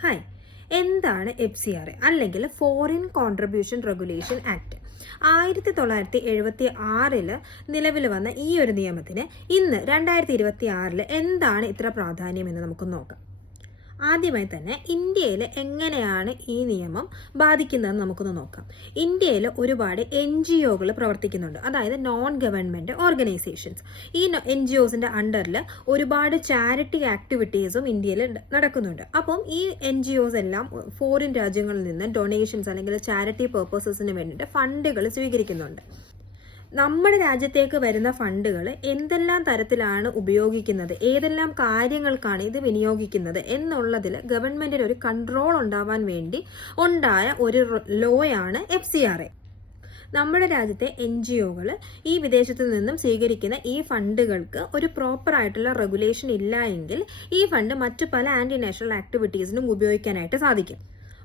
Hi, എന്താണ് FCRA അല്ലെങ്കിൽ foreign contribution regulation act? 1976 നിലവിൽ വന്ന ഈ ഒരു നിയമത്തിന് ഇന്ന് 2026 എന്താണ് ഇത്ര പ്രാധാന്യം എന്ന് നമുക്ക് നോക്കാം. ആദ്യമായി തന്നെ ഇന്ത്യയിൽ എങ്ങനെയാണ് ഈ നിയമം ബാധിക്കുന്നതെന്ന് നമുക്കൊന്ന് നോക്കാം. ഇന്ത്യയിൽ ഒരുപാട് NGOകൾ പ്രവർത്തിക്കുന്നുണ്ട്, അതായത് നോൺ ഗവൺമെൻറ് ഓർഗനൈസേഷൻസ്. ഈ NGOസിൻ്റെ അണ്ടറിൽ ഒരുപാട് ചാരിറ്റി ആക്ടിവിറ്റീസും ഇന്ത്യയിൽ നടക്കുന്നുണ്ട്. അപ്പം ഈ NGOs എല്ലാം ഫോറിൻ രാജ്യങ്ങളിൽ നിന്ന് ഡൊണേഷൻസ് അല്ലെങ്കിൽ ചാരിറ്റി പർപ്പസസിന് വേണ്ടിയിട്ട് ഫണ്ടുകൾ സ്വീകരിക്കുന്നുണ്ട്. നമ്മുടെ രാജ്യത്തേക്ക് വരുന്ന ഫണ്ടുകൾ എന്തെല്ലാം തരത്തിലാണ് ഉപയോഗിക്കുന്നത്, ഏതെല്ലാം കാര്യങ്ങൾക്കാണ് ഇത് വിനിയോഗിക്കുന്നത് എന്നുള്ളതിൽ ഗവൺമെന്റിന് ഒരു കൺട്രോൾ ഉണ്ടാവാൻ വേണ്ടി ഉണ്ടായ ഒരു ലോയാണ് FCRA. നമ്മുടെ രാജ്യത്തെ NGOകൾ ഈ വിദേശത്തു നിന്നും സ്വീകരിക്കുന്ന ഈ ഫണ്ടുകൾക്ക് ഒരു പ്രോപ്പർ ആയിട്ടുള്ള റെഗുലേഷൻ ഇല്ല എങ്കിൽ ഈ ഫണ്ട് മറ്റു പല ആന്റി നാഷണൽ ആക്ടിവിറ്റീസിനും ഉപയോഗിക്കാനായിട്ട് സാധിക്കും.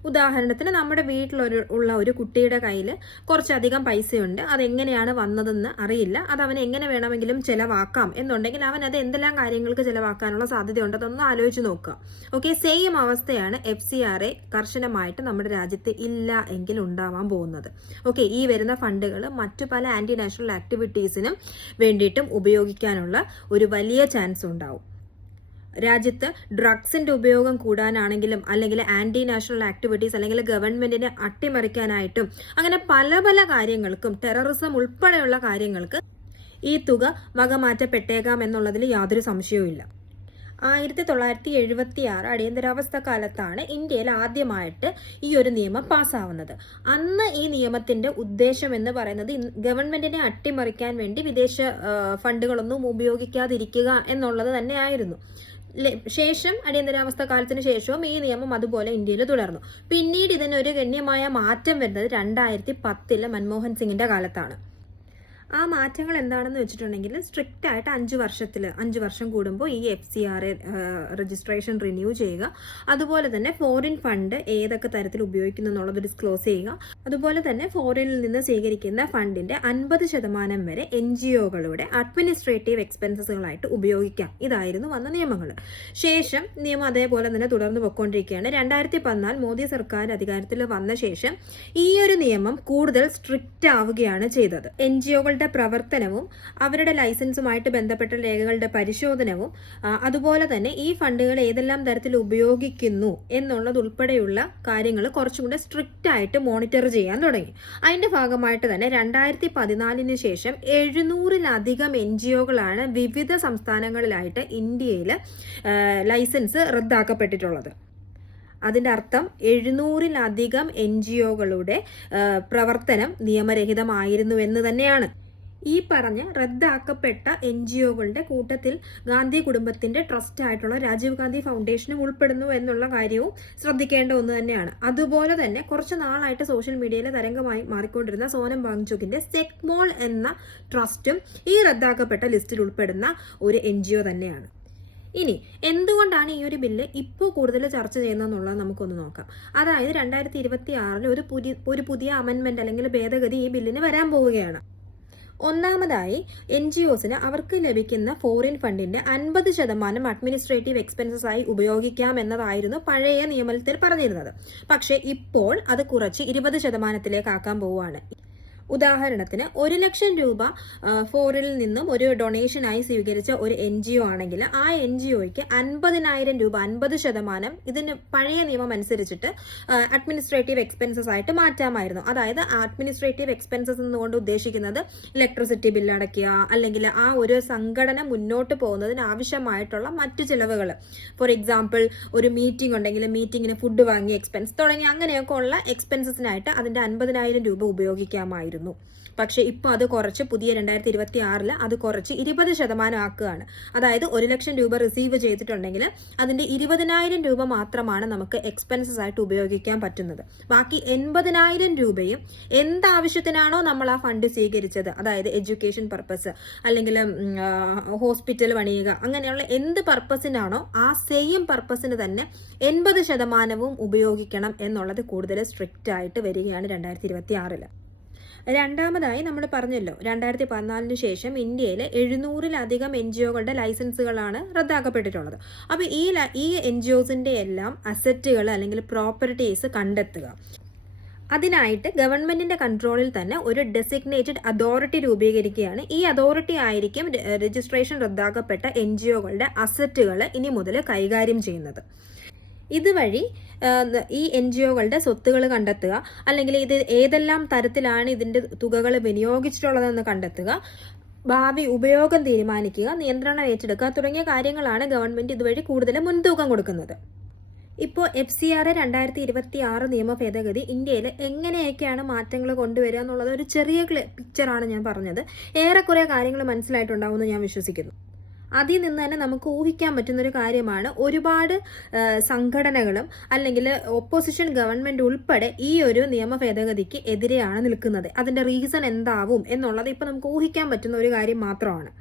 ഉദാഹരണത്തിന്, നമ്മുടെ വീട്ടിലുള്ള ഒരു കുട്ടിയുടെ കയ്യിൽ കുറച്ചധികം പൈസയുണ്ട്, അതെങ്ങനെയാണ് വന്നതെന്ന് അറിയില്ല, അത് അവന് എങ്ങനെ വേണമെങ്കിലും ചിലവാക്കാം എന്നുണ്ടെങ്കിൽ അവൻ അത് എന്തെല്ലാം കാര്യങ്ങൾക്ക് ചിലവാക്കാനുള്ള സാധ്യതയുണ്ട്, അതൊന്ന് ആലോചിച്ച് നോക്കുക. ഓക്കെ, സെയിം അവസ്ഥയാണ് FCRA കർശനമായിട്ട് നമ്മുടെ രാജ്യത്ത് ഇല്ല എങ്കിൽ ഉണ്ടാവാൻ പോകുന്നത്. ഓക്കെ, ഈ വരുന്ന ഫണ്ടുകൾ മറ്റു പല ആന്റി നാഷണൽ ആക്ടിവിറ്റീസിനും വേണ്ടിയിട്ടും ഉപയോഗിക്കാനുള്ള ഒരു വലിയ ചാൻസ് ഉണ്ടാവും. രാജ്യത്ത് ഡ്രഗ്സിന്റെ ഉപയോഗം കൂടാനാണെങ്കിലും അല്ലെങ്കിൽ ആന്റി നാഷണൽ ആക്ടിവിറ്റീസ് അല്ലെങ്കിൽ ഗവൺമെന്റിനെ അട്ടിമറിക്കാനായിട്ടും അങ്ങനെ പല പല കാര്യങ്ങൾക്കും, ടെററിസം ഉൾപ്പെടെയുള്ള കാര്യങ്ങൾക്ക് ഈ തുക വകമാറ്റപ്പെട്ടേക്കാം എന്നുള്ളതിൽ യാതൊരു സംശയവുമില്ല. 1976 അടിയന്തരാവസ്ഥ കാലത്താണ് ഇന്ത്യയിൽ ആദ്യമായിട്ട് ഈ ഒരു നിയമം പാസ്സാവുന്നത്. അന്ന് ഈ നിയമത്തിന്റെ ഉദ്ദേശം എന്ന് പറയുന്നത് ഗവൺമെന്റിനെ അട്ടിമറിക്കാൻ വേണ്ടി വിദേശ ഫണ്ടുകളൊന്നും ഉപയോഗിക്കാതിരിക്കുക എന്നുള്ളത് തന്നെയായിരുന്നു. ശേഷം അടിയന്തരാവസ്ഥ കാലത്തിന് ശേഷവും ഈ നിയമം അതുപോലെ ഇന്ത്യയിൽ തുടർന്നു. പിന്നീട് ഇതിനൊരു ഗണ്യമായ മാറ്റം വരുന്നത് 2010 മൻമോഹൻ സിംഗിന്റെ കാലത്താണ്. ആ മാറ്റങ്ങൾ എന്താണെന്ന് വെച്ചിട്ടുണ്ടെങ്കിൽ, സ്ട്രിക്റ്റ് ആയിട്ട് 5 വർഷം കൂടുമ്പോൾ ഈ FCRA രജിസ്ട്രേഷൻ റിന്യൂ ചെയ്യുക, അതുപോലെ തന്നെ ഫോറിൻ ഫണ്ട് ഏതൊക്കെ തരത്തിൽ ഉപയോഗിക്കുന്നു എന്നുള്ളത് ഡിസ്ക്ലോസ് ചെയ്യുക, അതുപോലെ തന്നെ ഫോറിനിൽ നിന്ന് സ്വീകരിക്കുന്ന ഫണ്ടിന്റെ 50% വരെ NGOകളുടെ അഡ്മിനിസ്ട്രേറ്റീവ് എക്സ്പെൻസസുകളായിട്ട് ഉപയോഗിക്കാം. ഇതായിരുന്നു വന്ന നിയമങ്ങൾ. ശേഷം നിയമം അതേപോലെ തന്നെ തുടർന്ന് പൊയ്ക്കൊണ്ടിരിക്കുകയാണ്. 2014 മോദി സർക്കാർ അധികാരത്തിൽ വന്ന ശേഷം ഈ ഒരു നിയമം കൂടുതൽ സ്ട്രിക്റ്റ് ആവുകയാണ് ചെയ്തത്. NGOകളുടെ പ്രവർത്തനവും അവരുടെ ലൈസൻസുമായിട്ട് ബന്ധപ്പെട്ട രേഖകളുടെ പരിശോധനവും അതുപോലെ തന്നെ ഈ ഫണ്ടുകൾ ഏതെല്ലാം തരത്തിൽ ഉപയോഗിക്കുന്നു എന്നുള്ളത് ഉൾപ്പെടെയുള്ള കാര്യങ്ങൾ കുറച്ചും കൂടെ സ്ട്രിക്റ്റ് ആയിട്ട് മോണിറ്റർ ചെയ്യാൻ തുടങ്ങി. അതിന്റെ ഭാഗമായിട്ട് തന്നെ 2014 ശേഷം 700-ലധികം NGOകളാണ് വിവിധ സംസ്ഥാനങ്ങളിലായിട്ട് ഇന്ത്യയിൽ ലൈസൻസ് റദ്ദാക്കപ്പെട്ടിട്ടുള്ളത്. അതിൻ്റെ അർത്ഥം 700-ലധികം NGOകളുടെ പ്രവർത്തനം നിയമരഹിതമായിരുന്നു എന്ന് തന്നെയാണ്. ഈ പറഞ്ഞ റദ്ദാക്കപ്പെട്ട NGOകളുടെ കൂട്ടത്തിൽ ഗാന്ധി കുടുംബത്തിന്റെ ട്രസ്റ്റ് ആയിട്ടുള്ള രാജീവ് ഗാന്ധി ഫൗണ്ടേഷനും ഉൾപ്പെടുന്നു എന്നുള്ള കാര്യവും ശ്രദ്ധിക്കേണ്ട ഒന്ന് തന്നെയാണ്. അതുപോലെ തന്നെ കുറച്ച് നാളായിട്ട് സോഷ്യൽ മീഡിയയിലെ തരംഗമായി മാറിക്കൊണ്ടിരുന്ന സോനം വാങ്ചുക്കിന്റെ സെക്മോൾ എന്ന ട്രസ്റ്റും ഈ റദ്ദാക്കപ്പെട്ട ലിസ്റ്റിൽ ഉൾപ്പെടുന്ന ഒരു NGO തന്നെയാണ്. ഇനി എന്തുകൊണ്ടാണ് ഈ ഒരു ബില്ല് ഇപ്പോൾ കൂടുതൽ ചർച്ച ചെയ്യുന്നതെന്നുള്ളത് നമുക്കൊന്ന് നോക്കാം. അതായത് 2026 ഒരു പുതിയ അമെൻമെന്റ് അല്ലെങ്കിൽ ഭേദഗതി ഈ ബില്ലിന് വരാൻ പോവുകയാണ്. ഒന്നാമതായി, NGOസിന് അവർക്ക് ലഭിക്കുന്ന ഫോറിൻ ഫണ്ടിന്റെ 50% അഡ്മിനിസ്ട്രേറ്റീവ് എക്സ്പെൻസസ് ആയി ഉപയോഗിക്കാം എന്നതായിരുന്നു പഴയ നിയമത്തിൽ പറഞ്ഞിരുന്നത്. പക്ഷേ ഇപ്പോൾ അത് കുറച്ച് 20% ആക്കാൻ പോവുകയാണ്. ഉദാഹരണത്തിന്, 1 ലക്ഷം രൂപ ഫോറിനിൽ നിന്നും ഒരു ഡൊണേഷനായി സ്വീകരിച്ച ഒരു NGO ആണെങ്കിൽ ആ NGOയ്ക്ക് 50,000 രൂപ 50% ഇതിന് പഴയ നിയമം അനുസരിച്ചിട്ട് അഡ്മിനിസ്ട്രേറ്റീവ് എക്സ്പെൻസസ് ആയിട്ട് മാറ്റാമായിരുന്നു. അതായത് അഡ്മിനിസ്ട്രേറ്റീവ് എക്സ്പെൻസസ് എന്നുകൊണ്ട് ഉദ്ദേശിക്കുന്നത് ഇലക്ട്രിസിറ്റി ബില്ല് അടയ്ക്കുക, അല്ലെങ്കിൽ ആ ഒരു സംഘടന മുന്നോട്ട് പോകുന്നതിന് ആവശ്യമായിട്ടുള്ള മറ്റു ചിലവുകൾ. ഫോർ എക്സാമ്പിൾ, ഒരു മീറ്റിംഗ് ഉണ്ടെങ്കിൽ മീറ്റിങ്ങിന് ഫുഡ് വാങ്ങിയ എക്സ്പെൻസ് തുടങ്ങി അങ്ങനെയൊക്കെ ഉള്ള എക്സ്പെൻസസിനായിട്ട് അതിന്റെ 50,000 രൂപ ഉപയോഗിക്കാമായിരുന്നു. പക്ഷെ ഇപ്പൊ അത് കുറച്ച് പുതിയ 2026 അത് കുറച്ച് 20% ആക്കുകയാണ്. അതായത് 1 ലക്ഷം രൂപ റിസീവ് ചെയ്തിട്ടുണ്ടെങ്കിൽ അതിന്റെ 20,000 രൂപ മാത്രമാണ് നമുക്ക് എക്സ്പെൻസസ് ആയിട്ട് ഉപയോഗിക്കാൻ പറ്റുന്നത്. ബാക്കി 80,000 രൂപയും എന്താവശ്യത്തിനാണോ നമ്മൾ ആ ഫണ്ട് സ്വീകരിച്ചത്, അതായത് എഡ്യൂക്കേഷൻ പർപ്പസ് അല്ലെങ്കിൽ ഹോസ്പിറ്റൽ പണിയുക, അങ്ങനെയുള്ള എന്ത് പർപ്പസിനാണോ ആ സെയിം പർപ്പസിന് തന്നെ 80% ഉപയോഗിക്കണം എന്നുള്ളത് കൂടുതൽ സ്ട്രിക്റ്റ് ആയിട്ട് വരികയാണ് 2026. രണ്ടാമതായി നമ്മൾ പറഞ്ഞല്ലോ 2014 ശേഷം ഇന്ത്യയിലെ 700-ലധികം NGOകളുടെ ലൈസൻസുകളാണ് റദ്ദാക്കപ്പെട്ടിട്ടുള്ളത്. അപ്പോൾ ഈ NGOസിന്റെ എല്ലാം അസറ്റുകൾ അല്ലെങ്കിൽ പ്രോപ്പർട്ടീസ് കണ്ടെത്തുക. അതിനായിട്ട് ഗവൺമെന്റിന്റെ കൺട്രോളിൽ തന്നെ ഒരു ഡെസിഗ്നേറ്റഡ് അതോറിറ്റി രൂപീകരിക്കുകയാണ്. ഈ അതോറിറ്റി ആയിരിക്കും രജിസ്ട്രേഷൻ റദ്ദാക്കപ്പെട്ട NGOകളുടെ അസറ്റുകൾ ഇനി മുതൽ കൈകാര്യം ചെയ്യുന്നത്. ഇതുവഴി ഈ NGOകളുടെ സ്വത്തുകൾ കണ്ടെത്തുക, അല്ലെങ്കിൽ ഇത് ഏതെല്ലാം തരത്തിലാണ് ഇതിന്റെ തുകകൾ വിനിയോഗിച്ചിട്ടുള്ളതെന്ന് കണ്ടെത്തുക, ഭാവി ഉപയോഗം തീരുമാനിക്കുക, നിയന്ത്രണം ഏറ്റെടുക്കുക തുടങ്ങിയ കാര്യങ്ങളാണ് ഗവൺമെന്റ് ഇതുവഴി കൂടുതൽ മുൻതൂക്കം കൊടുക്കുന്നത്. ഇപ്പോൾ FCRA 2026 നിയമ ഭേദഗതി ഇന്ത്യയിൽ എങ്ങനെയൊക്കെയാണ് മാറ്റങ്ങൾ കൊണ്ടുവരിക എന്നുള്ളത് ഒരു ചെറിയ പിക്ചറാണ് ഞാൻ പറഞ്ഞത്. ഏറെക്കുറെ കാര്യങ്ങൾ മനസ്സിലായിട്ടുണ്ടാവുമെന്ന് ഞാൻ വിശ്വസിക്കുന്നു. അതിൽ നിന്ന് തന്നെ നമുക്ക് ഊഹിക്കാൻ പറ്റുന്നൊരു കാര്യമാണ് ഒരുപാട് സംഘടനകളും അല്ലെങ്കിൽ ഓപ്പോസിഷൻ ഗവൺമെന്റ് ഉൾപ്പെടെ ഈ ഒരു നിയമ ഭേദഗതിക്ക് എതിരെയാണ് നിൽക്കുന്നത്. അതിന്റെ റീസൺ എന്താവും എന്നുള്ളത് ഇപ്പം നമുക്ക് ഊഹിക്കാൻ പറ്റുന്ന ഒരു കാര്യം മാത്രമാണ്.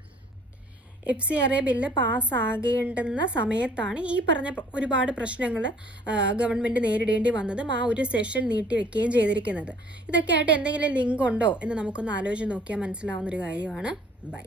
FCRA ബില്ല് പാസ്സാകേണ്ടുന്ന സമയത്താണ് ഈ പറഞ്ഞ ഒരുപാട് പ്രശ്നങ്ങൾ ഗവൺമെന്റ് നേരിടേണ്ടി വന്നതും ആ ഒരു സെഷൻ നീട്ടിവെക്കുകയും ചെയ്തിരിക്കുന്നത്. ഇതൊക്കെ ആയിട്ട് എന്തെങ്കിലും ലിങ്ക് ഉണ്ടോ എന്ന് നമുക്കൊന്ന് ആലോചിച്ച് നോക്കിയാൽ മനസ്സിലാവുന്നൊരു കാര്യമാണ്. ബൈ.